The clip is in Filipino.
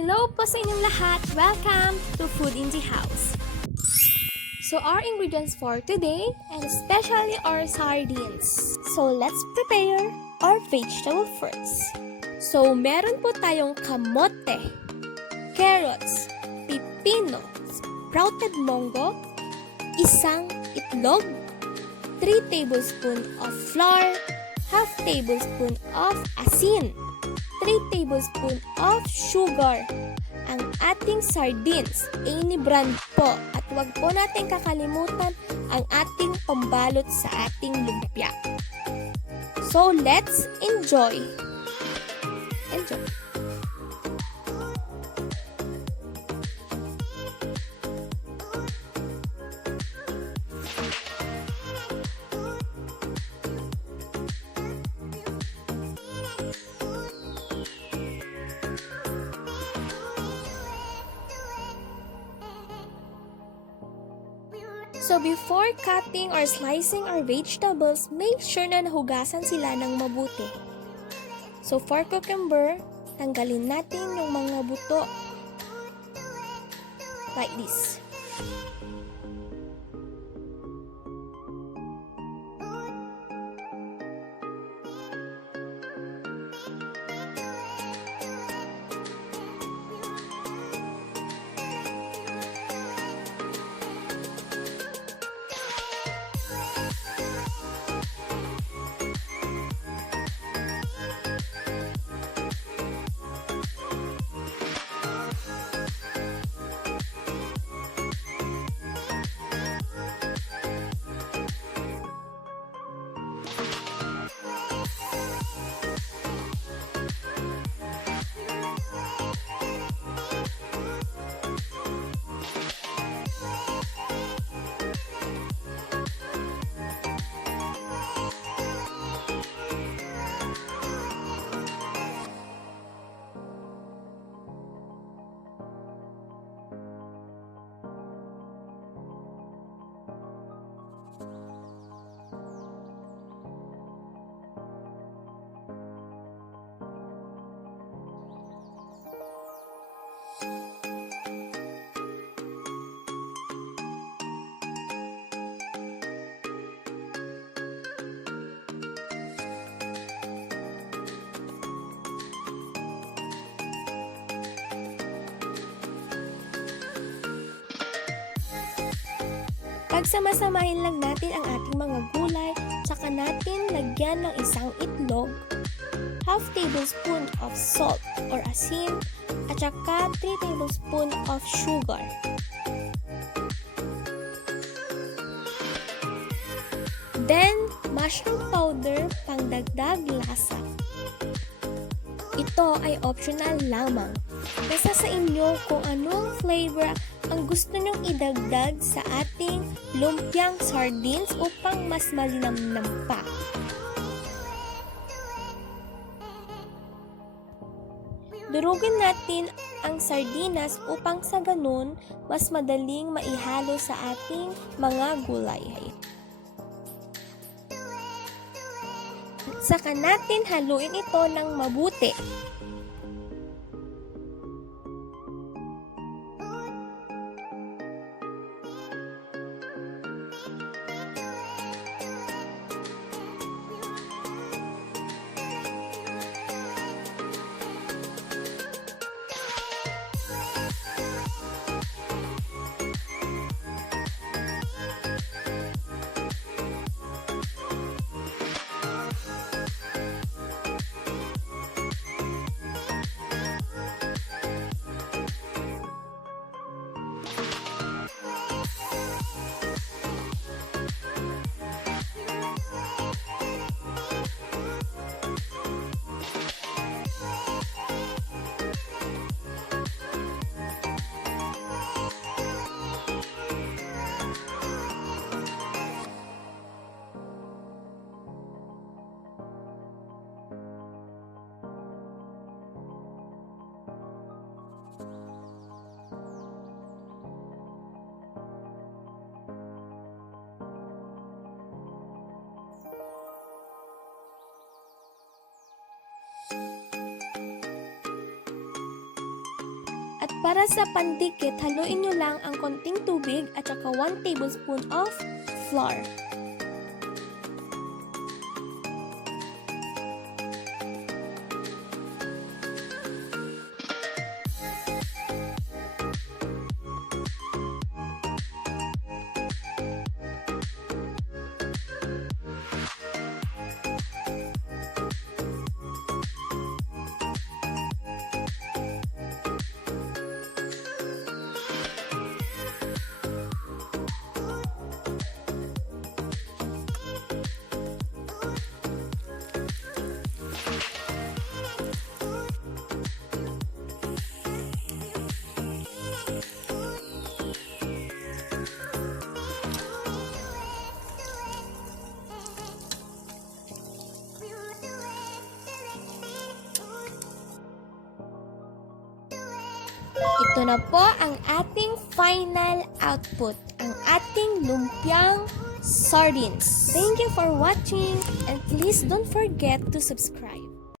Hello po sa inyong lahat! Welcome to Food in the House! So our ingredients for today, and especially our sardines. So let's prepare our vegetable first. So meron po tayong kamote, carrots, pipino, sprouted mongo, isang itlog, 3 tablespoons of flour, half tablespoon of asin, 3 tablespoons of sugar, ang ating sardines, any brand po, at wag po natin kakalimutan ang ating pambalot sa ating lumpia. So let's enjoy! Enjoy! So before cutting or slicing our vegetables, make sure na nahugasan sila ng mabuti. So for cucumber, tanggalin natin yung mga buto. Like this. Pagsama-samahin lang natin ang ating mga gulay, tsaka natin lagyan ng isang itlog, half tablespoon of salt or asin, at saka 3 tablespoon of sugar. Then, mushroom powder pangdagdag lasa. Ito ay optional lamang. Nasa sa inyo kung anong flavor ang gusto nyong idagdag sa ating lumpiang sardines upang mas malinamnam pa. Durugin natin ang sardinas upang sa ganun mas madaling maihalo sa ating mga gulay. Saka natin haluin ito ng mabuti. Para sa pandikit, haluin nyo lang ang konting tubig at saka 1 tablespoon of flour. Ito na po ang ating final output, ang ating Lumpiang Sardines. Thank you for watching and please don't forget to subscribe.